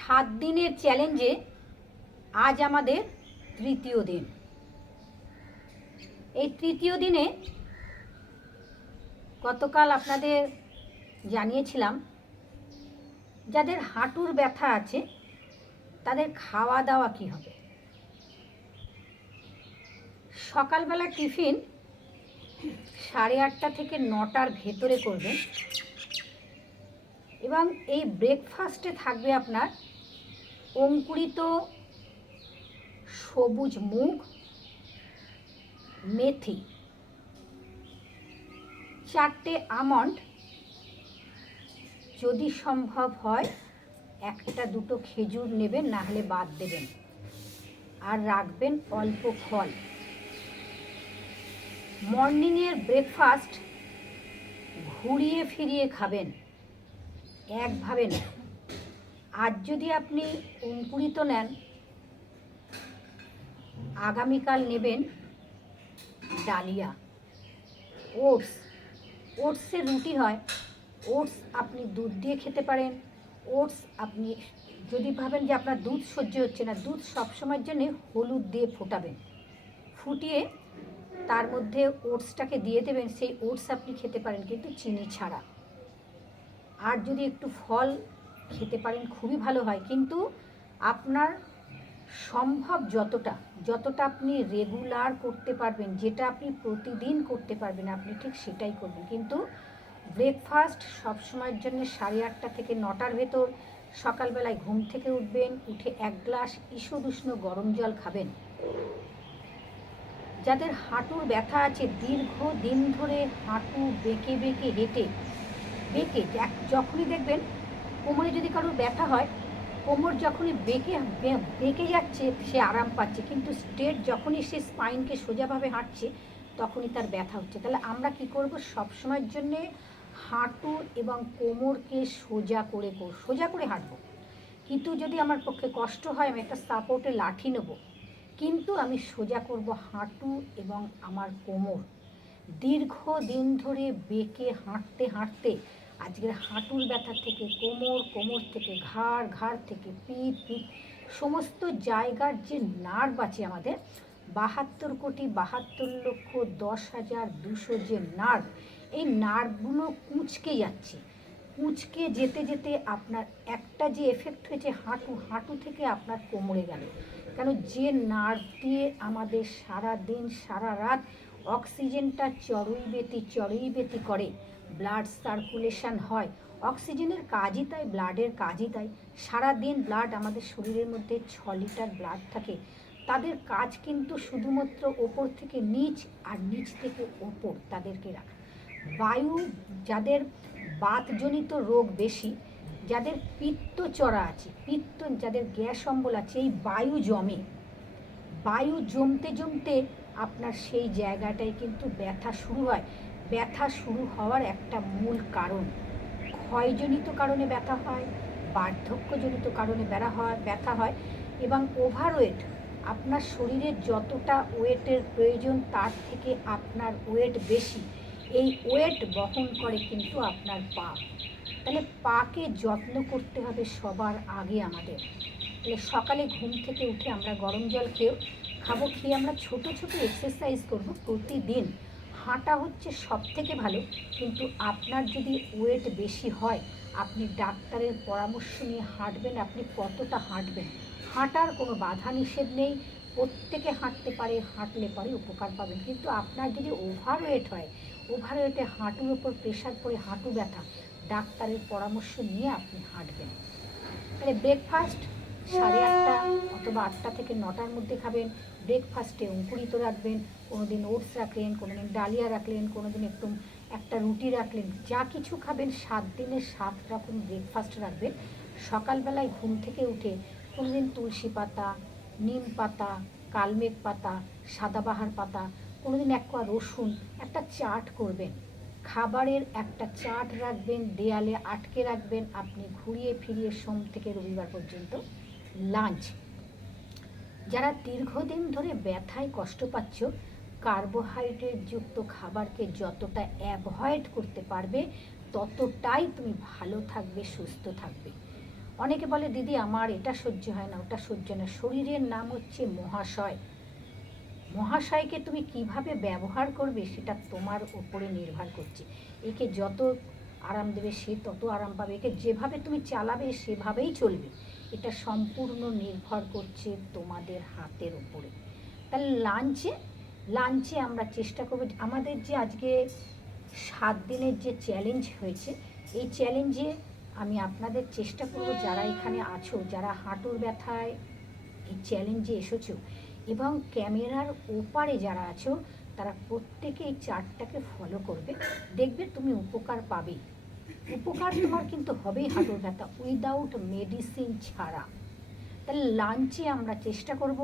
7 দিনের চ্যালেঞ্জে আজ আমাদের তৃতীয় দিন। এই তৃতীয় দিনে গতকাল আপনাদের জানিয়েছিলাম যাদের হাঁটুর ব্যথা আছে তাদের খাওয়া দাওয়া কী হবে। সকালবেলা টিফিন 8:30 থেকে 9টার ভেতরে করবেন এবং এই ব্রেকফাস্টে থাকবে আপনার অঙ্কুরিত সবুজ মুগ, মেথি, 4টে আমন্ড, যদি সম্ভব হয় 1-2 খেজুর নেবেন, না হলে বাদ দেবেন, আর রাখবেন অল্প ফল। মর্নিংয়ের ব্রেকফাস্ট ঘুরিয়ে ফিরিয়ে খাবেন, একভাবে না। আজ যদি আপনি অঙ্কুরিত নেন, আগামীকাল নেবেন ডালিয়া, ওটসের রুটি হয়, ওটস আপনি দুধ দিয়ে খেতে পারেন। ওটস আপনি যদি ভাবেন যে আপনার দুধ সহ্য হচ্ছে না, দুধ সবসময়ের জন্যে হলুদ দিয়ে ফোটাবেন, ফুটিয়ে তার মধ্যে ওটসটাকে দিয়ে দেবেন, সেই ওটস আপনি খেতে পারেন, কিন্তু চিনি ছাড়া। আর যদি একটু ফল খেতে পারেন খুবই ভালো হয়, কিন্তু আপনার সম্ভব যতটা আপনি রেগুলার করতে পারবেন, যেটা আপনি প্রতিদিন করতে পারবেন, আপনি ঠিক সেটাই করবেন। কিন্তু ব্রেকফাস্ট সবসময়ের জন্য 8:30 থেকে 9টার ভেতর। সকালবেলায় ঘুম থেকে উঠবেন, উঠে 1 গ্লাস ঈষদুষ্ণ গরম জল খাবেন। যাদের হাঁটুর ব্যথা আছে, দীর্ঘদিন ধরে হাঁটু বেঁকে বেঁকে হেঁটে যখনই দেখবেন কোমরে যদি কারোর ব্যথা হয়, কোমর যখনই বেঁকে যাচ্ছে সে আরাম পাচ্ছে, কিন্তু স্ট্রেট যখনই সে স্পাইনকে সোজাভাবে হাঁটছে তখনই তার ব্যথা হচ্ছে। তাহলে আমরা কি করব, সবসময়ের জন্যে হাঁটু এবং কোমরকে সোজা করে হাঁটবো। কিন্তু যদি আমার পক্ষে কষ্ট হয়, আমি একটা সাপোর্টে লাঠি নেব, কিন্তু আমি সোজা করব হাঁটু এবং আমার কোমর। দীর্ঘদিন ধরে বেঁকে হাঁটতে হাঁটতে আজকের হাঁটুর ব্যথা থেকে কোমর থেকে ঘাড় থেকে পিঠ সমস্ত জায়গার যে নার্ভ আছে আমাদের, 72,72,10,200 যে নার্ভ, এই নার্ভগুলো কুঁচকে যাচ্ছে। কুঁচকে যেতে যেতে আপনার একটা যে এফেক্ট হয়েছে হাঁটু থেকে আপনার কোমরে গেল। কেন, যে নার্ভ দিয়ে আমাদের সারা দিন সারা রাত অক্সিজেনটা চড়ুইবেতি করে, ব্লাড সার্কুলেশন হয়, অক্সিজেনের কাজই তাই, ব্লাডের কাজই তাই। সারাদিন ব্লাড আমাদের শরীরের মধ্যে 6 লিটার ব্লাড থাকে, তাদের কাজ কিন্তু শুধুমাত্র ওপর থেকে নিচ আর নিচ থেকে ওপর তাদেরকে রাখা। বায়ু, যাদের বাতজনিত রোগ বেশি, যাদের পিত্ত চড়া আছে, যাদের গ্যাস অম্বল আছে, এই বায়ু জমতে আপনার সেই জায়গাটায় কিন্তু ব্যথা শুরু হয়। ব্যথা শুরু হওয়ার একটা মূল কারণ, ক্ষয়জনিত কারণে ব্যথা হয়, বার্ধক্যজনিত কারণে ব্যথা হয়, এবং ওভারওয়েট। আপনার শরীরের যতটা ওয়েটের প্রয়োজন তার থেকে আপনার ওয়েট বেশি, এই ওয়েট বহন করে কিন্তু আপনার পা। তাহলে পাকে যত্ন করতে হবে সবার আগে আমাদের। তাহলে সকালে ঘুম থেকে উঠে আমরা গরম জল খেয়ে আমরা ছোট এক্সারসাইজ করব প্রতিদিন। হাঁটা হচ্ছে সব থেকে ভালো, কিন্তু আপনার যদি ওয়েট বেশি হয়, আপনি ডাক্তারের পরামর্শ নিয়ে হাঁটবেন। আপনি কতটা হাঁটবেন, হাঁটার কোনো বাধা নিষেধ নেই, প্রত্যেকে হাঁটতে পারে, হাঁটলে পরে উপকার পাবেন। কিন্তু আপনার যদি ওভারওয়েট হয়, ওভারওয়েটে হাঁটুর ওপর প্রেশার পড়ে হাঁটু ব্যথা, ডাক্তারের পরামর্শ নিয়ে আপনি হাঁটবেন। তাহলে ব্রেকফাস্ট 8:30 অথবা 8টা থেকে 9টার মধ্যে খাবেন। ব্রেকফাস্টে অঙ্কুরিত রাখবেন, কোনোদিন ওটস রাখলেন, কোনোদিন ডালিয়া রাখলেন, কোনোদিন একটা রুটি রাখলেন, যা কিছু খাবেন 7 দিনে 7 রকম ব্রেকফাস্ট রাখবেন। সকালবেলায় ঘুম থেকে উঠে কোনোদিন তুলসী পাতা, নিম পাতা, কালমেঘ পাতা, সাদাবাহার পাতা, কোনোদিন 1 কোয়া রসুন, একটা চাট করবেন। খাবারের একটা চাট রাখবেন, দেয়ালে আটকে রাখবেন, আপনি ঘুরিয়ে ফিরিয়ে সোম থেকে রবিবার পর্যন্ত লাঞ্চ। যারা দীর্ঘদিন ধরে ব্যথায় কষ্ট পাচ্ছ, কার্বোহাইড্রেট যুক্ত খাবারকে যতটা অ্যাভয়েড করতে পারবে ততটাই তুমি ভালো থাকবে, সুস্থ থাকবে। অনেকে বলে দিদি আমার এটা সহ্য হয় না, ওটা সহ্য না। শরীরের নাম হচ্ছে মহাশয়। মহাশয়কে তুমি কিভাবে ব্যবহার করবে সেটা তোমার উপরে নির্ভর করছে। একে যত আরাম দেবে সে তত আরাম পাবে, একে যেভাবে তুমি চালাবে সেভাবেই চলবে। এটা সম্পূর্ণ নির্ভর করছে তোমাদের হাতের উপরে। তাহলে লাঞ্চে আমরা চেষ্টা করব, আমাদের যে আজকে 7 দিনের যে চ্যালেঞ্জ হয়েছে, এই চ্যালেঞ্জে আমি আপনাদের চেষ্টা করব, যারা এখানে আছো, যারা হাঁটুর ব্যথায় এই চ্যালেঞ্জে এসেছো এবং ক্যামেরার ওপারে যারা আছো, তারা প্রত্যেকে এই চার্টটাকে ফলো করবে, দেখবে তুমি উপকার পাবে। উপকার তোমার কিন্তু হবেই হাঁটুর ব্যথা, উইদাউট মেডিসিন ছাড়া। তাহলে লাঞ্চে আমরা চেষ্টা করব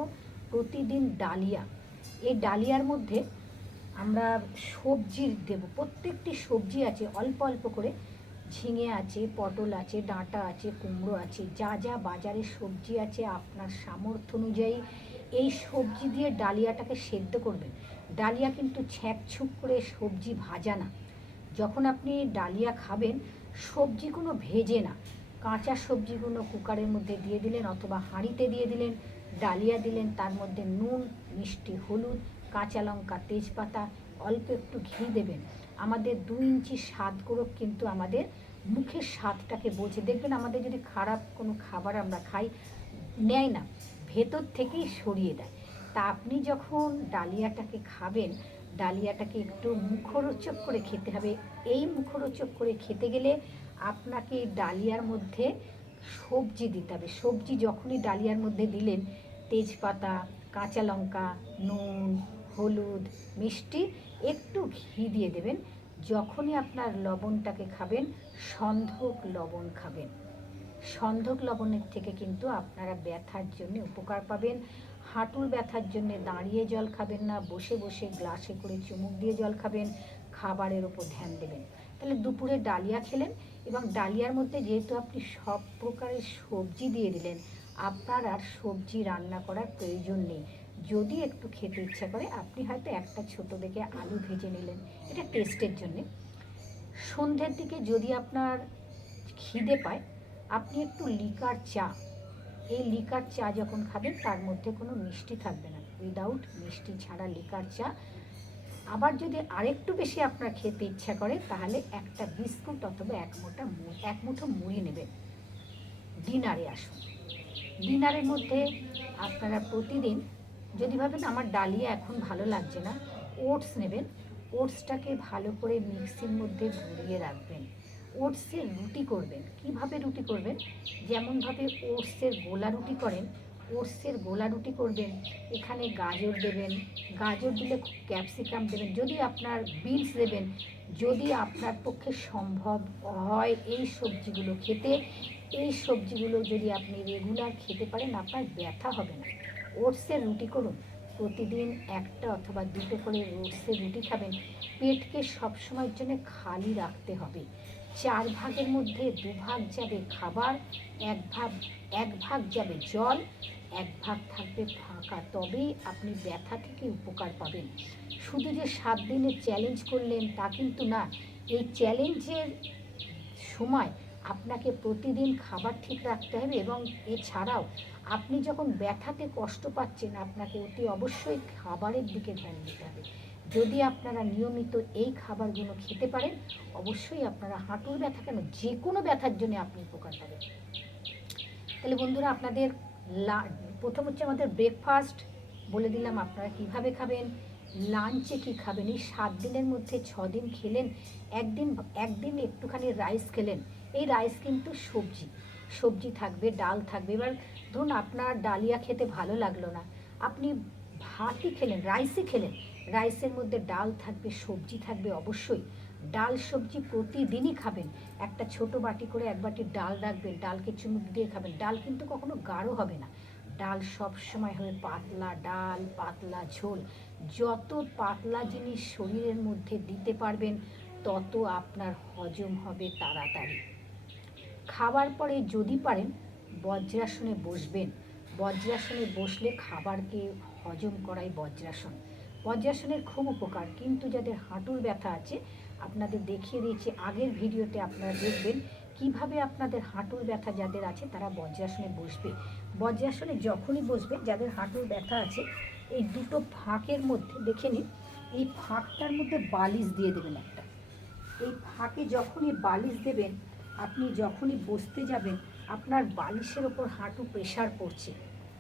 প্রতিদিন ডালিয়া। এই ডালিয়ার মধ্যে আমরা সবজি দেব, প্রত্যেকটি সবজি আছে অল্প অল্প করে। ঝিঙে আছে, পটল আছে, ডাঁটা আছে, কুমড়ো আছে, যা যা বাজারে সবজি আছে আপনার সামর্থ্য অনুযায়ী এই সবজি দিয়ে ডালিয়াটাকে সেদ্ধ করবেন। ডালিয়া কিন্তু ছ্যাঁকছুক করে সবজি ভাজা না। যখন আপনি ডালিয়া খাবেন, সবজিগুলো ভেজে না, কাঁচা সবজিগুলো কুকারের মধ্যে দিয়ে দিলেন অথবা হাঁড়িতে দিয়ে দিলেন, ডালিয়া দিলেন, তার মধ্যে নুন, মিষ্টি, হলুদ, কাঁচা লঙ্কা, তেজপাতা, অল্প একটু ঘি দেবেন। আমাদের 2 ইঞ্চি স্বাদ গোলক কিন্তু আমাদের মুখের স্বাদটাকে বোঝে। দেখবেন আমাদের যদি খারাপ কোনো খাবার আমরা খাই, নেয় না, ভেতর থেকেই সরিয়ে দেয়। তা আপনি যখন ডালিয়াটাকে খাবেন, ডালিয়াটাকে একটু মুখরোচক করে খেতে হবে। এই মুখরোচক করে খেতে গেলে আপনাকে ডালিয়ার মধ্যে সবজি দিতে হবে। সবজি যখনই ডালিয়ার মধ্যে দিলেন, তেজপাতা, কাঁচা লঙ্কা, নুন, হলুদ, মিষ্টি, একটু ঘি দিয়ে দেবেন। যখনই আপনার লবণটাকে খাবেন, সন্ধক লবণ খাবেন। সন্ধক লবণের থেকে কিন্তু আপনারা ব্যথার জন্য উপকার পাবেন। হাঁটুর ব্যথার জন্য দাঁড়িয়ে জল খাবেন না, বসে বসে গ্লাসে করে চুমুক দিয়ে জল খাবেন, খাবারের ওপর ধ্যান দেবেন। তাহলে দুপুরে ডালিয়া খেলেন এবং ডালিয়ার মধ্যে যেহেতু আপনি সব প্রকারের সবজি দিয়ে দিলেন, আপনার আর সবজি রান্না করার প্রয়োজন নেই। যদি একটু খেতে ইচ্ছা করে আপনি হয়তো একটা ছোট দেখে আলু ভেজে নিলেন, এটা টেস্টের জন্যে। সন্ধ্যের দিকে যদি আপনার খিদে পায়, আপনি একটু লিকার চা, এই লিকার চা যখন খাবেন তার মধ্যে কোনো মিষ্টি থাকবে না, উইদাউট মিষ্টি ছাড়া লিকার চা। আবার যদি আরেকটু বেশি আপনার খেতে ইচ্ছা করে, তাহলে একটা বিস্কুট অথবা এক মুঠো মুড়ি নেবেন। ডিনারে আসুন। ডিনারের মধ্যে আপনারা প্রতিদিন যদি ভাবেন আমার ডালিয়া এখন ভালো লাগছে না, ওটস নেবেন। ওটসটাকে ভালো করে মিক্সির মধ্যে ঘুরিয়ে রাখবেন। ওটসের রুটি করবেন। কিভাবে রুটি করবেন? যেমনভাবে ওটসের গোলা রুটি করেন, ওটসের গোলা রুটি করবেন। এখানে গাজর দেবেন, গাজর দিলে ক্যাপসিকাম দেবেন, যদি আপনার বিনস দেবেন। যদি আপনার পক্ষে সম্ভব হয় এই সবজিগুলো খেতে, এই সবজিগুলো যদি আপনি রেগুলার খেতে পারেন, আপনার ব্যথা হবে না। ওটসের রুটি করুন, প্রতিদিন একটা অথবা দুটো করে ওটসের রুটি খাবেন। পেটকে সবসময়ের জন্য খালি রাখতে হবে। 4 ভাগের মধ্যে 2 ভাগ যাবে খাবার, এক ভাগ যাবে জল, 1 ভাগ থাকবে ফাঁকা। তবেই আপনি ব্যথা থেকে উপকার পাবেন। শুধু যে 7 দিনের চ্যালেঞ্জ করলেন তা কিন্তু না। এই চ্যালেঞ্জের সময় আপনাকে প্রতিদিন খাবার ঠিক রাখতে হবে এবং এছাড়াও আপনি যখন ব্যথাতে কষ্ট পাচ্ছেন, আপনাকে অতি অবশ্যই খাবারের দিকে ধ্যান দিতে হবে। যদি আপনারা নিয়মিত এই খাবারগুলো খেতে পারেন, অবশ্যই আপনারা হাঁটুর ব্যথা কেন, যে কোনো ব্যথার জন্য আপনি উপকার পাবেন। তাহলে বন্ধুরা, আপনাদের প্রথম হচ্ছে আমাদের ব্রেকফাস্ট বলে দিলাম আপনারা কিভাবে খাবেন। লাঞ্চে কি খাবেন? এই 7 দিনের মধ্যে 6 দিন খেলেন, একদিন একটুখানি রাইস খেলেন। এই রাইস কিন্তু সবজি থাকবে, ডাল থাকবে। এবার ধরুন আপনার ডালিয়া খেতে ভালো লাগলো না, আপনি ভাতই খেলেন, রাইসই খেলেন। রাইসের মধ্যে ডাল থাকবে, সবজি থাকবে অবশ্যই। ডাল সবজি প্রতিদিনই খাবেন। একটা ছোট বাটি করে 1 বাটি ডাল রাখবেন, ডালকে চুমুক দিয়ে খাবেন। ডাল কিন্তু কখনো গাঢ় হবে না, ডাল সব সময় হবে পাতলা ডাল, পাতলা ঝোল। যত পাতলা জিনিস শরীরের মধ্যে দিতে পারবেন, তত আপনার হজম হবে তাড়াতাড়ি। খাবার পরে যদি পারেন বজ্রাসনে বসবেন। বজ্রাসনে বসলে খাবারকে হজম করাই বজ্রাসন। বজ্রাসনের খুব উপকার, কিন্তু যাদের হাঁটুর ব্যথা আছে, আপনাদের দেখিয়ে দিয়েছি আগের ভিডিওতে, আপনারা দেখবেন কিভাবে আপনাদের হাঁটুর ব্যথা যাদের আছে তারা বজ্রাসনে বসবে। বজ্রাসনে যখনই বসবে, যাদের হাঁটুর ব্যথা আছে, এই দুটো ফাঁকের মধ্যে দেখে নিন, এই ফাঁকটার মধ্যে বালিশ দিয়ে দেবেন একটা। এই ফাঁকে যখনই বালিশ দেবেন, আপনি যখনই বসতে যাবেন আপনার বালিশের ওপর হাঁটু প্রেশার পড়ছে।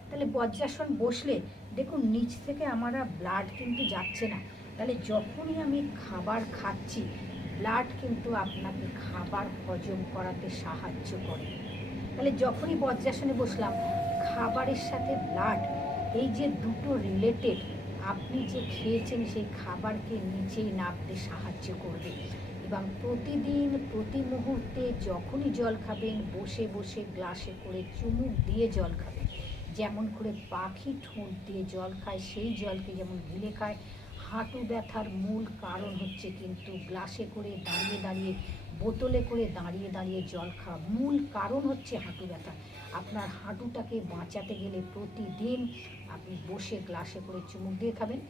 তাহলে বজ্রাসন বসলে দেখুন নিচ থেকে আমরা ব্লাড কিন্তু যাচ্ছে না। তাহলে যখনই আমি খাবার খাচ্ছি, ব্লাড কিন্তু আপনাকে খাবার হজম করাতে সাহায্য করে। তাহলে যখনই বজ্রাসনে বসলাম, খাবারের সাথে ব্লাড, এই যে দুটো রিলেটেড, আপনি যে খেয়েছেন সেই খাবারকে নিচেই নামতে সাহায্য করবে। এবং প্রতিদিন প্রতি মুহূর্তে যখনই জল খাবেন, বসে বসে গ্লাসে করে চুমুক দিয়ে জল খাবেন। যেমন করে পাখি ঠোঁট দিয়ে জল খায়, সেই জলকে যেমন গিলে খায়। হাঁটু ব্যথার মূল কারণ হচ্ছে কিন্তু গ্লাসে করে দাঁড়িয়ে দাঁড়িয়ে, বোতলে করে দাঁড়িয়ে দাঁড়িয়ে জল খাওয়া, মূল কারণ হচ্ছে হাঁটু ব্যথা। আপনার হাঁটুটাকে বাঁচাতে গেলে প্রতিদিন আপনি বসে গ্লাসে করে চুমুক দিয়ে খাবেন।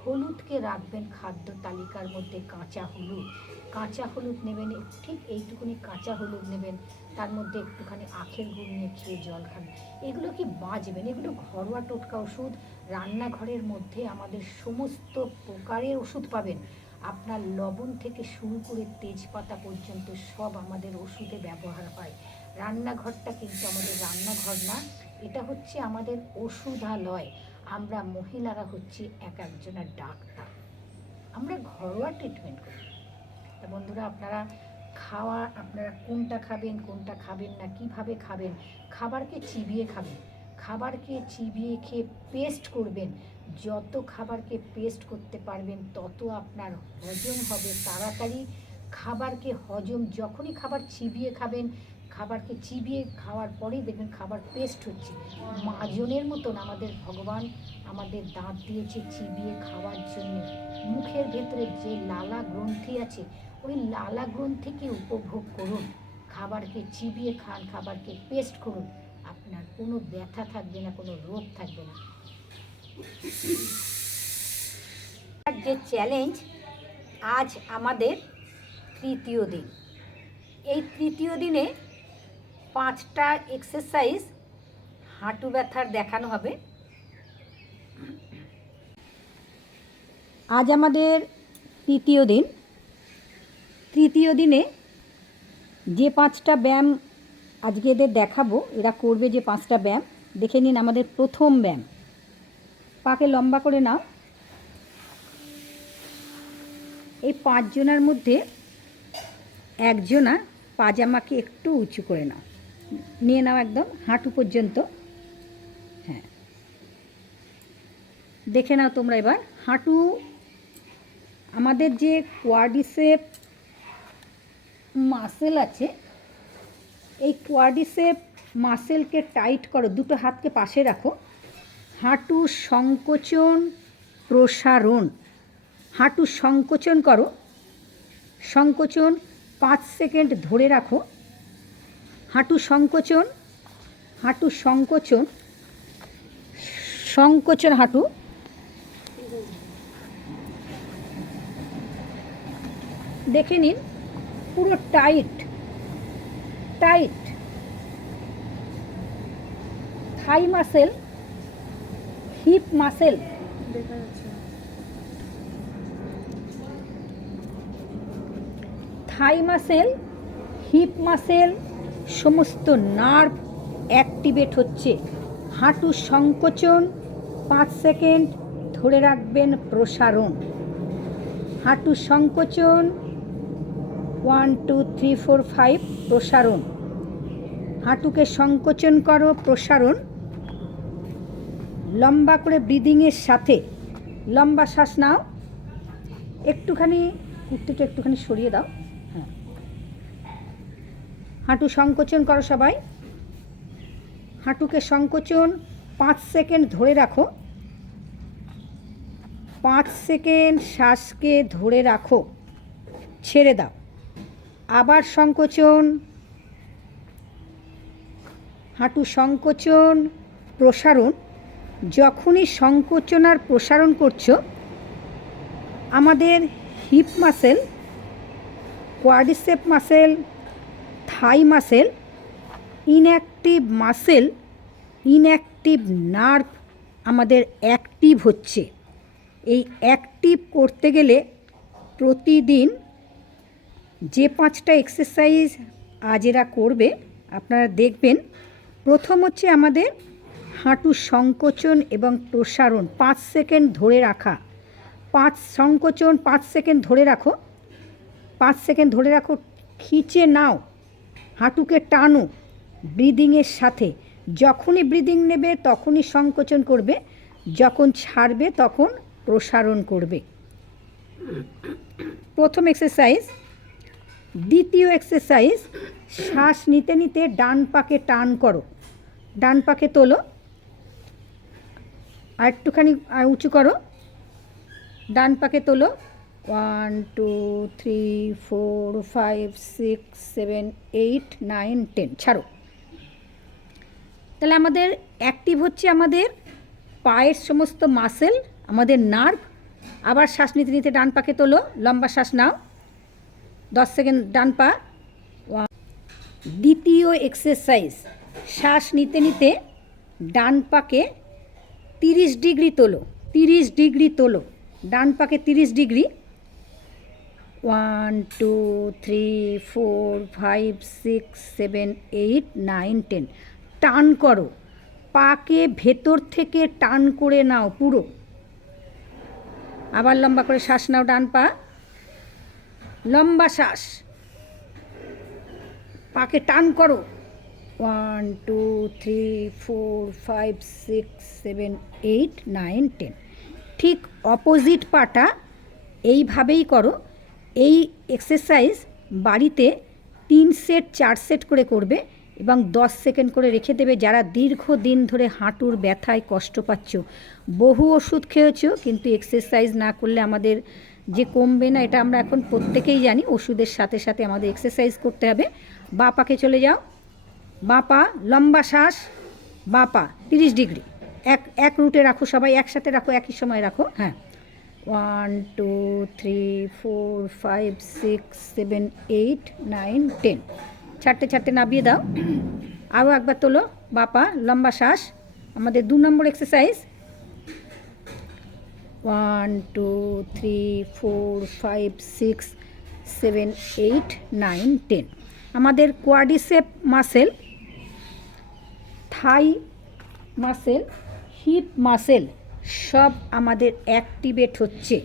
হলুদকে রাখবেন খাদ্য তালিকার মধ্যে, কাঁচা হলুদ। কাঁচা হলুদ নেবেন, ঠিক এইটুকুনি কাঁচা হলুদ নেবেন, তার মধ্যে একটুখানি আখের গুড় নিয়ে খেয়ে জল খাবেন। এগুলো কি বাঁচবেন, এগুলো ঘরোয়া টোটকা ওষুধ। রান্নাঘরের মধ্যে আমাদের সমস্ত প্রকারের ওষুধ পাবেন। আপনার লবণ থেকে শুরু করে তেজপাতা পর্যন্ত সব আমাদের ওষুধে ব্যবহার হয়। রান্নাঘরটা কিন্তু আমাদের রান্নাঘর না, এটা হচ্ছে আমাদের ওষুধালয়। আমরা মহিলারা হচ্ছি এক একজনের ডাক্তার, আমরা ঘরোয়া ট্রিটমেন্ট করি। তা বন্ধুরা, আপনারা আপনারা কোনটা খাবেন কোনটা খাবেন না, কিভাবে খাবেন। খাবারকে চিবিয়ে খাবেন, খাবারকে চিবিয়ে খেয়ে পেস্ট করবেন। যত খাবারকে পেস্ট করতে পারবেন তত আপনার হজম হবে তাড়াতাড়ি। খাবারকে হজম, যখনই খাবার চিবিয়ে খাবেন, খাবারকে চিবিয়ে খাওয়ার পরেই দেখবেন খাবার পেস্ট হচ্ছে। মাজনের মতন আমাদের ভগবান আমাদের দাঁত দিয়েছে চিবিয়ে খাওয়ার জন্য। মুখের ভেতরে যে লালা গ্রন্থি আছে, ওই লালা গ্রন্থিকে উপভোগ করুন। খাবারকে চিবিয়ে খান, খাবারকে পেস্ট করুন, আপনার কোনো ব্যথা থাকবে না, কোনো রোগ থাকবে না। যে চ্যালেঞ্জ, আজ আমাদের তৃতীয় দিন। এই তৃতীয় দিনে 5টা এক্সারসাইজ হাঁটু ব্যথার দেখানো হবে। আজ আমাদের তৃতীয় দিন। তৃতীয় দিনে যে 5টা ব্যায়াম আজকে এদের দেখাবো, এরা করবে যে 5টা ব্যায়াম, দেখে নিন। আমাদের প্রথম ব্যায়াম, পাকে লম্বা করে নাও। এই 5 জনের মধ্যে একজনা পাজামাকে একটু উঁচু করে নাও, নিয়ে নাও একদম হাঁটু পর্যন্ত। হ্যাঁ, দেখে নাও তোমরা এবার। হাঁটু, আমাদের যে কোয়াড্রিসেপ মাসেল আছে, এই কোয়াড্রিসেপ মাসেলকে টাইট করো, দুটো হাতকে পাশে রাখো। হাঁটু সংকোচন প্রসারণ, হাঁটু সংকোচন করো। সংকোচন 5 সেকেন্ড ধরে রাখো। হাঁটু সংকোচন, হাঁটু সংকোচন, সংকোচন হাঁটু। দেখে নিন, পুরো tight tight. Thigh muscle, hip muscle, দেখা যাচ্ছে। থাই মাসেল, হিপ মাসেল, সমস্ত নার্ভ অ্যাক্টিভেট হচ্ছে। হাঁটু সংকোচন 5 সেকেন্ড ধরে রাখবেন, প্রসারণ। হাঁটু সংকোচন 1 2 3 4 5, প্রসারণ। হাঁটুকে সংকোচন করো, প্রসারণ। লম্বা করে ব্রিদিংয়ের সাথে লম্বা শ্বাস নাও। একটুখানি একটুখানি সরিয়ে দাও। হ্যাঁ, হাঁটু সংকোচন করো সবাই। হাঁটুকে সংকোচন 5 সেকেন্ড ধরে রাখো। 5 সেকেন্ড শ্বাসকে ধরে রাখো, ছেড়ে দাও। আবার সংকোচন, হাঁটু সংকোচন প্রসারণ। যখনই সংকোচন আর প্রসারণ করছো, আমাদের hip muscle, quadricep muscle, thigh muscle, inactive muscle, inactive nerve আমাদের অ্যাক্টিভ হচ্ছে। এই অ্যাক্টিভ করতে গেলে প্রতিদিন যে 5টা এক্সারসাইজ আজ এরা করবে আপনারা দেখবেন। প্রথম হচ্ছে আমাদের হাঁটু সংকোচন এবং প্রসারণ, 5 সেকেন্ড ধরে রাখা। 5 সংকোচন, 5 সেকেন্ড ধরে রাখো, 5 সেকেন্ড ধরে রাখো, খিঁচে নাও, হাঁটুকে টানো ব্রিদিংয়ের সাথে। যখনই ব্রিদিং নেবে তখনই সংকোচন করবে, যখন ছাড়বে তখন প্রসারণ করবে। প্রথম এক্সারসাইজ। দ্বিতীয় এক্সারসাইজ, শ্বাস নিতে নিতে ডান পাকে টান করো, ডান পাকে তোলো, আর একটুখানি উঁচু করো, ডান পাকে তোলো। 1 2 3 4 5 6 7 8 9 10, ছাড়ো। তাহলে আমাদের অ্যাক্টিভ হচ্ছে আমাদের পায়ের সমস্ত মাসেল, আমাদের নার্ভ। আবার শ্বাস নিতে নিতে ডান পাকে তোলো, লম্বা শ্বাস নাও, 10 সেকেন্ড ডান পা। দ্বিতীয় এক্সারসাইজ, শ্বাস নিতে নিতে ডান পাকে 30 ডিগ্রি তোলো, 30 ডিগ্রি তোলো, ডান পাকে 30 ডিগ্রি। 1 2 3 4 5 6 7 8 9 10, টান করো, পাকে ভেতর থেকে টান করে নাও পুরো। আবার লম্বা করে শ্বাস নাও, ডান পা, লম্বা শ্বাস, পাকে টান করো। 1 2 3 4 5 6 7 8 9 10। ঠিক অপোজিট পাটা এইভাবেই করো। এই এক্সারসাইজ বাড়িতে 3 সেট 4 সেট করে করবে এবং 10 সেকেন্ড করে রেখে দেবে। যারা দীর্ঘদিন ধরে হাঁটুর ব্যথায় কষ্ট পাচ্ছ, বহু ওষুধ খেয়েছো কিন্তু এক্সারসাইজ না করলে আমাদের যে কমবে না, এটা আমরা এখন প্রত্যেকেই জানি। ওষুধের সাথে সাথে আমাদের এক্সারসাইজ করতে হবে। বাঁ পাকে চলে যাও, বাঁ পা, লম্বা শ্বাস, বাঁ পা 30 ডিগ্রি, এক রুটে রাখো, সবাই একসাথে রাখো, একই সময় রাখো। হ্যাঁ, 1 2 3 4 5 6 7 8 9 10, ছাড়তে ছাড়তে নামিয়ে দাও। আরও একবার তোলো, বাঁ পা, লম্বা শ্বাস। আমাদের 2 নম্বর এক্সারসাইজ। 1 2 3 4 5 6 7 8 9 10। আমাদের quadricep muscle, thigh muscle, hip muscle সব আমাদের অ্যাক্টিভেট হচ্ছে।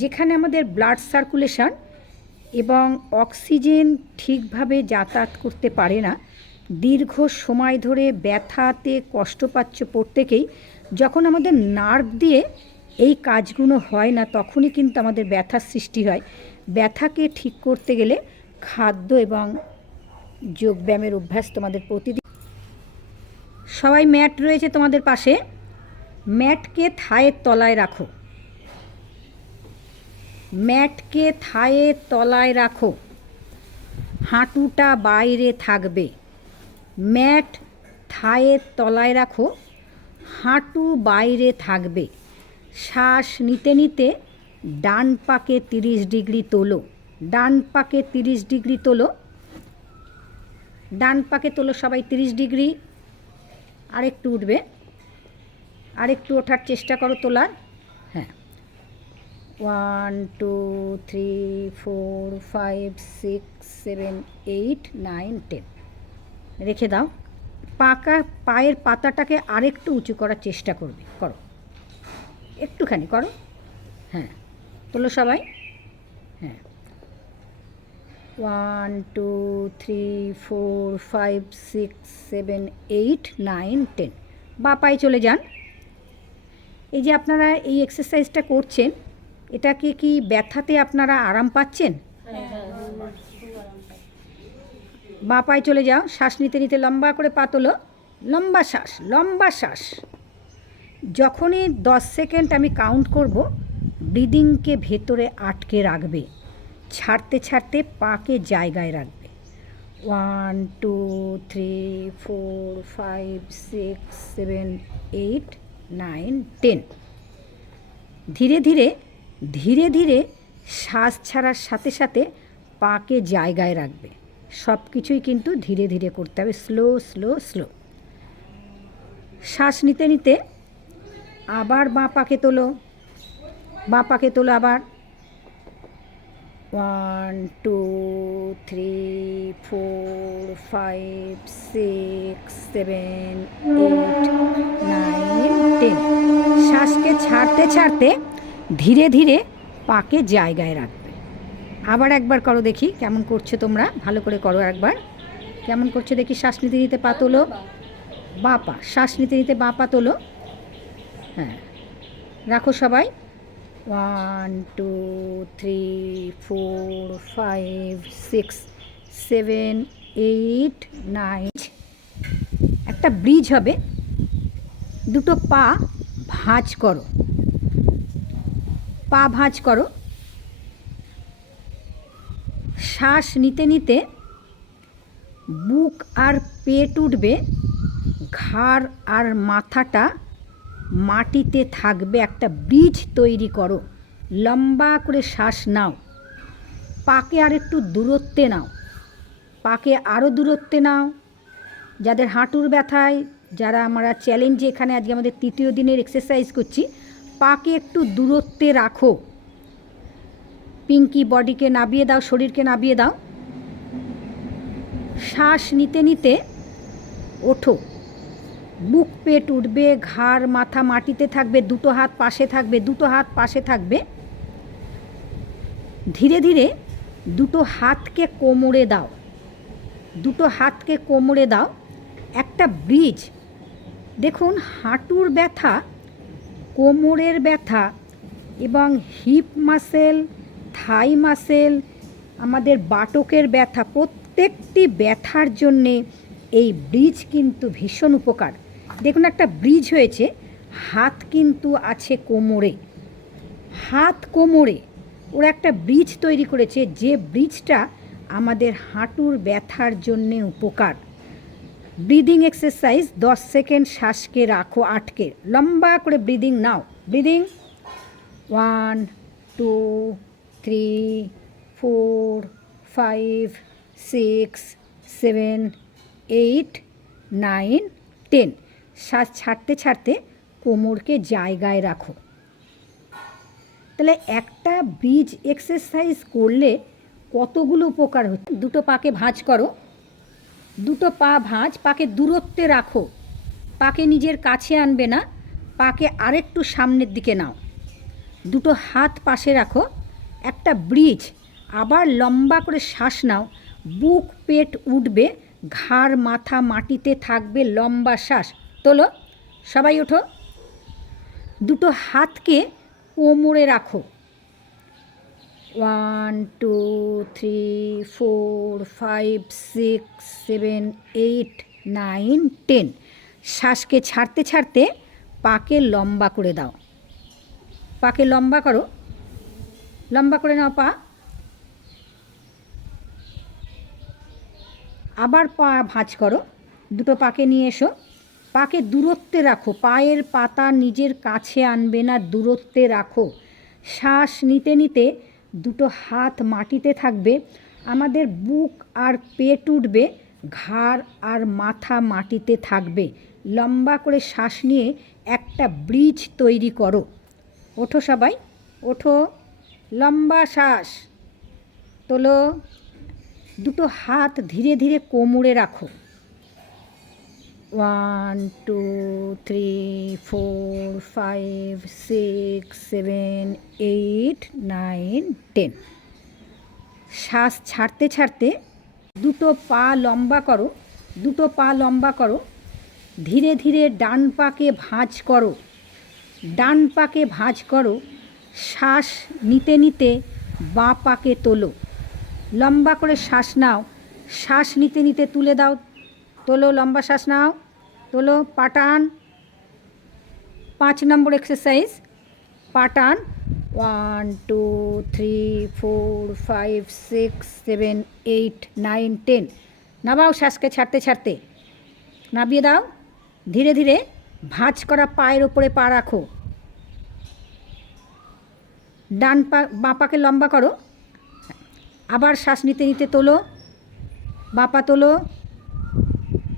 যেখানে আমাদের ব্লাড সার্কুলেশন এবং অক্সিজেন ঠিকভাবে যাতায়াত করতে পারে না, দীর্ঘ সময় ধরে ব্যথাতে কষ্ট পাচ্ছ প্রত্যেকেই, যখন আমাদের নার্ভ দিয়ে এই কাজগুলো হয় না তখনই কিন্তু আমাদের ব্যথার সৃষ্টি হয়। ব্যথাকে ঠিক করতে গেলে খাদ্য এবং যোগব্যায়ামের অভ্যাস তোমাদের প্রতিদিন। সবাই ম্যাট রয়েছে তোমাদের পাশে, ম্যাটকে থায়ের তলায় রাখো, ম্যাটকে থায়ের তলায় রাখো, হাঁটুটা বাইরে থাকবে। ম্যাট থায়ের তলায় রাখো, হাঁটু বাইরে থাকবে। শ্বাস নিতে নিতে ডান পাকে 30 ডিগ্রি তোলো, ডান পাকে 30 ডিগ্রি তোলো, ডান পাকে তোলো সবাই 30 ডিগ্রি। আরেকটু উঠবে, আরেকটু ওঠার চেষ্টা করো তোলার। হ্যাঁ, 1 2 3 4 5 6 7 8 9 10, রেখে দাও। পায়ের পাতাটাকে আরেকটু উঁচু করার চেষ্টা করবে, করো, একটুখানি করো। হ্যাঁ, তোলো সবাই। হ্যাঁ, 1 2 3 4 5 6 7 8 9 10। বাঁ পায়ে চলে যান। এই যে আপনারা এই এক্সারসাইজটা করছেন, এটাকে কি ব্যথাতে আপনারা আরাম পাচ্ছেন? বাঁ পায়ে চলে যাও, শ্বাস নিতে নিতে লম্বা করে পা তোলো, লম্বা শ্বাস, লম্বা শ্বাস। যখনই 10 সেকেন্ড আমি কাউন্ট করব, ব্রিদিংকে ভেতরে আটকে রাখবে, ছাড়তে ছাড়তে পাকে জায়গায় রাখবে। 1 2 3 4 5 6 7 8 9 10। ধীরে ধীরে ধীরে ধীরে শ্বাস ছাড়ার সাথে সাথে পাকে জায়গায় রাখবে। সব কিছুই কিন্তু ধীরে ধীরে করতে হবে, স্লো স্লো স্লো। শ্বাস নিতে নিতে আবার বাঁ পাকে তোলো, বাঁ পাকে তোলো আবার। 1 2 3 4 5 6 7 8 9 10। শ্বাসকে ছাড়তে ছাড়তে ধীরে ধীরে পাকে জায়গায় রাখবে। আবার একবার করো দেখি কেমন করছো তোমরা, ভালো করে করো একবার, কেমন করছো দেখি। শ্বাস নিতে নিতে পা তোলো, বাঁ পা, শ্বাস নিতে নিতে বাঁ পা তোলো। হ্যাঁ, রাখো সবাই। 1 2 3 4 5 6 7 8 9। একটা ব্রিজ হবে, দুটো পা ভাঁজ করো, পা ভাঁজ করো। শ্বাস নিতে নিতে বুক আর পেট উঠবে, ঘাড় আর মাথাটা মাটিতে থাকবে। একটা ব্রিজ তৈরি করো, লম্বা করে শ্বাস নাও, পাকে আর একটু দূরত্বে নাও, পাকে আরও দূরত্বে নাও। যাদের হাঁটুর ব্যথায়, যারা আমরা চ্যালেঞ্জে এখানে আজকে আমাদের তৃতীয় দিনের এক্সারসাইজ করছি, পাকে একটু দূরত্বে রাখো। পিঙ্কি বডিকে নাবিয়ে দাও, শরীরকে নাবিয়ে দাও। শ্বাস নিতে নিতে ওঠো, বুক পেট উঠবে, ঘাড় মাথা মাটিতে থাকবে, দুটো হাত পাশে থাকবে, দুটো হাত পাশে থাকবে। ধীরে ধীরে দুটো হাতকে কোমরে দাও, দুটো হাতকে কোমরে দাও। একটা ব্রিজ। দেখুন, হাঁটুর ব্যথা, কোমরের ব্যথা এবং হিপ মাসেল, থাই মাসেল, আমাদের বাটকের ব্যথা, প্রত্যেকটি ব্যথার জন্যে এই ব্রিজ কিন্তু ভীষণ উপকার। দেখুন, একটা ব্রিজ হয়েছে, হাত কিন্তু আছে কোমরে, হাত কোমরে ওরা একটা ব্রিজ তৈরি করেছে, যে ব্রিজটা আমাদের হাঁটুর ব্যথার জন্যে উপকার। ব্রিদিং এক্সারসাইজ, 10 সেকেন্ড শ্বাসকে রাখো আটকে, লম্বা করে ব্রিদিং নাও। ব্রিদিং 1 2 3 4 5 6 7 8 9 10। শ্বাস ছাড়তে ছাড়তে কোমরকে জায়গায় রাখো। তাহলে একটা ব্রিজ এক্সারসাইজ করলে কতগুলো উপকার হচ্ছে। দুটো পাকে ভাঁজ করো, দুটো পা ভাঁজ, পাকে দূরত্বে রাখো, পাকে নিজের কাছে আনবে না, পাকে আরেকটু সামনের দিকে নাও, দুটো হাত পাশে রাখো। একটা ব্রিজ। আবার লম্বা করে শ্বাস নাও, বুক পেট উঠবে, ঘাড় মাথা মাটিতে থাকবে, লম্বা শ্বাস তোলো। সবাই ওঠো, দুটো হাতকে কোমরে রাখো। 1 2 3 4 5 6 7 8 9 10। শ্বাসকে ছাড়তে ছাড়তে পাকে লম্বা করে দাও, পাকে লম্বা করো, লম্বা করে নাও পা। আবার পা ভাঁজ করো, দুটো পাকে নিয়ে এসো, পাকে দূরত্বে রাখো, পায়ের পাতা নিজের কাছে আনবে না, দূরত্বে রাখো। শ্বাস নিতে নিতে দুটো হাত মাটিতে থাকবে, আমাদের বুক আর পেট উঠবে, ঘাড় আর মাথা মাটিতে থাকবে। লম্বা করে শ্বাস নিয়ে একটা ব্রিজ তৈরি করো। ওঠো সবাই, ওঠো, লম্বা শ্বাস তোলো। দুটো হাত ধীরে ধীরে কোমরে রাখো। 1 2 3 4 5 6 7 8 9 10। শ্বাস ছাড়তে ছাড়তে দুটো পা লম্বা করো, দুটো পা লম্বা করো। ধীরে ধীরে ডান পাকে ভাঁজ করো, ডান পাকে ভাঁজ করো। শ্বাস নিতে নিতে বাঁ পাকে তোলো, লম্বা করে শ্বাস নাও, শ্বাস নিতে নিতে তুলে দাও, তোলো, লম্বা শ্বাস নাও, তোলো, পাটান। 5 নম্বর এক্সারসাইজ, পাটান। 1 2 3 4 5 6 7 8 9 10। নামাও শ্বাসকে ছাড়তে ছাড়তে, নামিয়ে দাও। ধীরে ধীরে ভাঁজ করা পায়ের ওপরে পা রাখো, ডান পা বাঁ পাকে লম্বা করো। আবার শ্বাস নিতে নিতে তোলো, বাঁ পা তোলো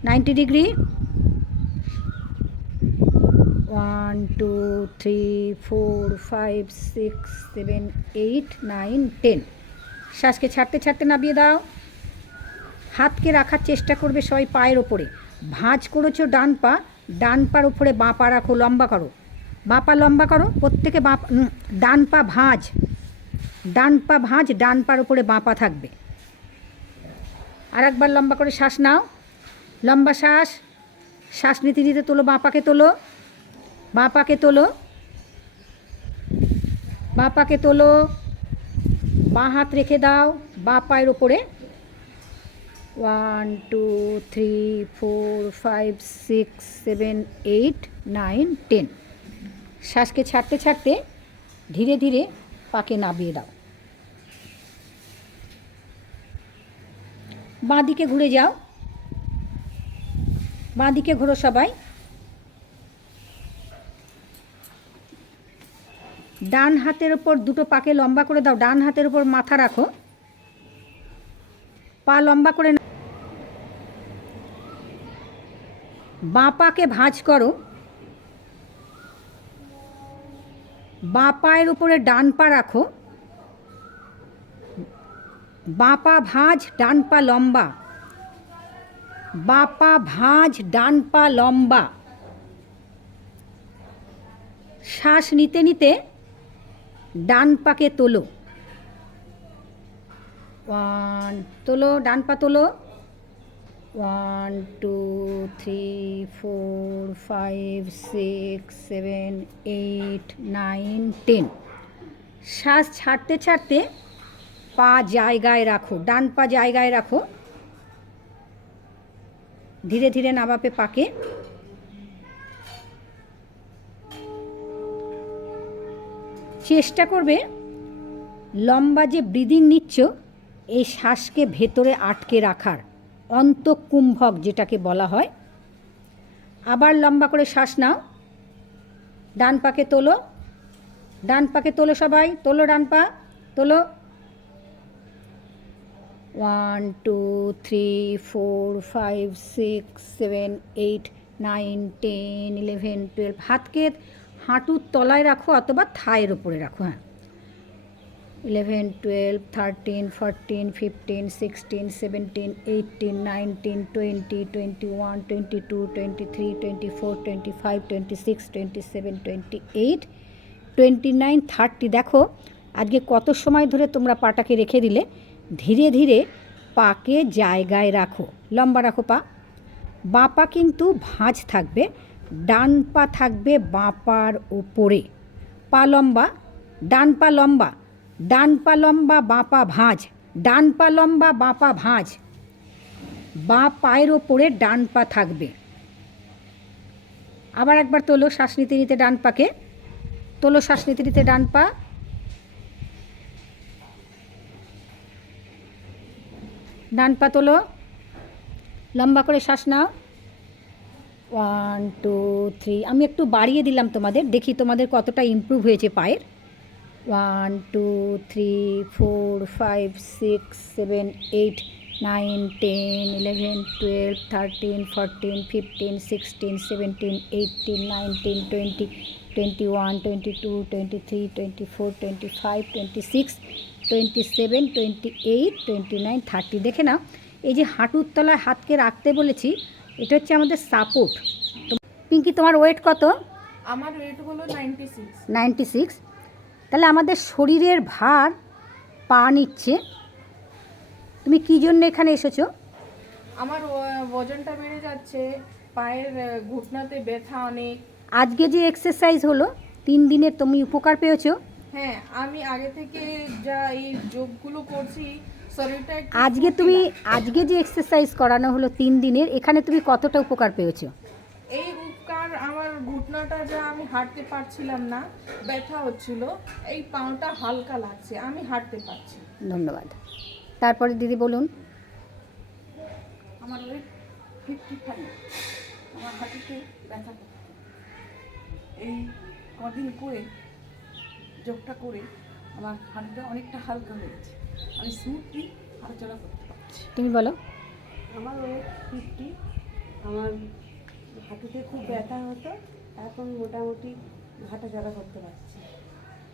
90 ডিগ্রি। 1 2 3 4 5 6 7 8 9 10। শ্বাসকে ছাড়তে ছাড়তে নামিয়ে দাও। হাতকে রাখার চেষ্টা করবে সবাই পায়ের ওপরে। ভাঁজ করেছো ডান পা, ডান পার উপরে বাঁ পা রাখো, লম্বা করো, বাঁ পা লম্বা করো প্রত্যেকে। ডান পা ভাঁজ, ডান পা ভাঁজ, ডান পার উপরে বাঁ পা থাকবে। আর একবার লম্বা করে শ্বাস নাও, লম্বা শ্বাস। শ্বাস নিতে নিতে তোলো, বাঁ পাকে তোলো, বাঁ পাকে তোলো, বাঁ পাকে তোলো। বাঁ হাত রেখে দাও বাঁ পায়ের ওপরে। 1 2 3 4 5 6 7 8 9 10। শ্বাসকে ছাড়তে ছাড়তে ধীরে ধীরে পাকে নামিয়ে দাও। বাঁ দিকে ঘুরে যাও, বাঁ দিকে ঘোরো সবাই। ডান হাতের ওপর দুটো পাকে লম্বা করে দাও, ডান হাতের ওপর মাথা রাখো, পা লম্বা করে। বাঁ পাকে ভাঁজ করো, বাঁ পায়ের উপরে ডান পা রাখো, বাঁ পা ভাঁজ, ডান পা লম্বা, বাঁ পা ভাঁজ, ডান পা লম্বা। শ্বাস নিতে নিতে ডান পাকে তোলো। 1 তোলো, ডান পা তোলো। 1 2 3 4 5 6 7 8 9 10। শ্বাস ছাড়তে ছাড়তে পা জায়গায় রাখো, ডান পা জায়গায় রাখো। ধীরে ধীরে নামাবে পাকে। চেষ্টা করবে লম্বা যে ব্রিদিং নিচ্ছ এই শ্বাসকে ভেতরে আটকে রাখার, অন্তঃকুম্ভক যেটাকে বলা হয়। আবার লম্বা করে শ্বাস নাও, ডান পাকে তোলো, ডান পাকে তোলো সবাই, তোলো ডান পা, তোলো। 1 2 3 4 5 6 7 8 9 10 11 12। হাতকে হাঁটুর তলায় রাখো অথবা থায়ের ওপরে রাখো। হ্যাঁ, 11 12 13 14 15 16 17 18 19 20 21 22 23 24 25 26 27 28 29 30। দেখো আজকে কত সময় ধরে তোমরা পাটাকে রেখে দিলে। ধীরে ধীরে পাকে জায়গায় রাখো, লম্বা রাখো পা। বাঁ পা কিন্তু ভাঁজ থাকবে, ডান পা থাকবে বাঁ পার ওপরে। পা লম্বা, ডান পা লম্বা, ডান পা লম্বা, বাঁ পা ভাঁজ, ডান পা লম্বা, বাঁ পা ভাঁজ। বাঁ পায়ের ওপরে ডান পা থাকবে। আবার একবার তোলো, শ্বাস নিতে নিতে ডান পাকে তোলো, শ্বাস নিতে নিতে ডান পা। ডান পা তোলো, লম্বা করে শ্বাস নাও। 1 2 3। আমি একটু বাড়িয়ে দিলাম তোমাদের, দেখি তোমাদের কতটা ইমপ্রুভ হয়েছে পায়ের। 1 2 3 4 5 6 7 8 9 10 11 12 13 14 15 16 17 18 19 20 21 22 23 24 25 26 27 28 29 30। দেখে নাও, এই যে হাঁটুর তলায় হাতকে রাখতে বলেছি, এটা হচ্ছে আমাদের সাপোর্ট। পিঙ্কি তোমার ওয়েট কত? আমার ওয়েট হলো 96। 96। তাহলে আমাদের শরীরের ভার পা নিচ্ছে। তুমি কী জন্য এখানে এসেছো? আমার ওজনটা বেড়ে যাচ্ছে, পায়ের ঘুটনাতে ব্যথা অনেক। আজকে যে এক্সারসাইজ হলো 3 দিনের, তুমি উপকার পেয়েছো? হ্যাঁ, আমি আগে থেকে যা এই যোগগুলো করছি শরীরটা আজকে যে এক্সারসাইজ করানো হলো 3 দিনের, এখানে তুমি কতটা উপকার পেয়েছো? এই উপকার, আমার ঘুটনাটা যা আমি হাঁটতে পারছিলাম না, ব্যথা হচ্ছিল, এই পাটা হালকা লাগছে, আমি হাঁটতে পারছি। ধন্যবাদ। তারপরে দিদি বলুন। আমার ওয়েট 55। আমার হাঁটুতে ব্যথা করছে, এই কদিন করে যোগটা করে আমার হাঁটুটা অনেকটা হালকা হয়েছে, আমি স্মুথলি হাঁটাচলা করতে পারছি। তুমি বলো। আমার ওয়েট 50। আমার হাঁটুতে খুব ব্যথা হতো, এখন মোটামুটি হাঁটাচলা করতে পারছি,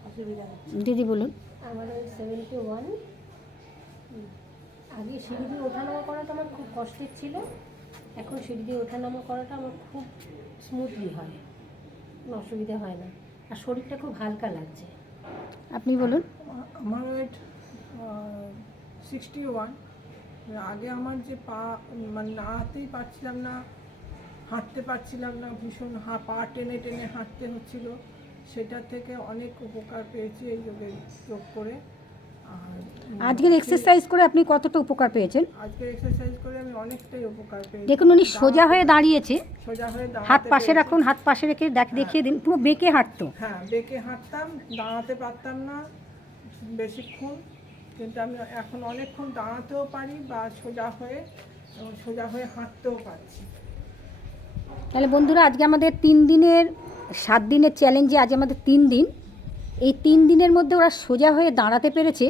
অসুবিধা হচ্ছে। দিদি বলুন। আমার ওই 71। আগে সিঁড়ি দিয়ে ওঠানামা করাটা আমার খুব কষ্টের ছিল, এখন সিঁড়ি দিয়ে ওঠানামা করাটা আমার খুব স্মুথলি হয়, কোনো অসুবিধা হয় না, আর শরীরটা খুব হালকা লাগছে। আপনি বলুন। আমার ওয়েট 61। আগে আমার যে পা মানে নাড়াতেই পারছিলাম না, হাঁটতে পারছিলাম না, ভীষণ পা টেনে টেনে হাঁটতে হচ্ছিল, সেটা থেকে অনেক উপকার পেয়েছি এই যোগ করে। আর আজকের এক্সারসাইজ করে আপনি কতটা উপকার পেয়েছেন? আজকের এক্সারসাইজ করে আমি অনেকটাই উপকার পেয়েছি। দেখুন উনি সোজা হয়ে দাঁড়িয়েছে, সোজা হয়ে হাত দাঁড়াতে পাশে পেরেছি। রাখুন, হাত পাশে রেখে দেখিয়ে দিন, পুরো বেঁকে হাঁটতো। হ্যাঁ, বেঁকে হাঁটতাম, দাঁড়াতে পারতাম না বেশিক্ষণ, কিন্তু আমি এখন অনেকক্ষণ দাঁড়াতেও পারি বা সোজা হয়ে হাঁটতেও পারছি। তাহলে বন্ধুরা, আজকে আমাদের 3 দিনের 7 দিনের চ্যালেঞ্জে আজ আমাদের 3 দিন। এই 3 দিনের মধ্যে ওরা সোজা হয়ে দাঁড়াতে পেরেছে।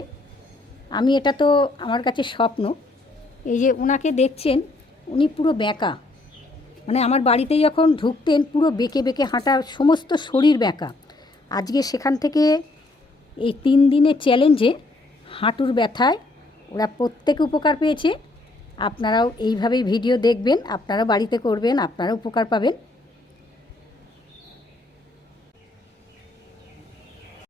আমি এটা তো আমার কাছে স্বপ্ন। এই যে ওনাকে দেখছেন, উনি পুরো বেঁকা, মানে আমার বাড়িতে যখন ঢুকতেন পুরো বেঁকে বেঁকে হাঁটা, সমস্ত শরীর বেঁকা। আজকে সেখান থেকে এই 3 দিনের চ্যালেঞ্জে হাঁটুর ব্যথায় ওরা প্রত্যেকে উপকার পেয়েছে। আপনারাও এইভাবেই ভিডিও দেখবেন, আপনারাও বাড়িতে করবেন, আপনারাও উপকার পাবেন।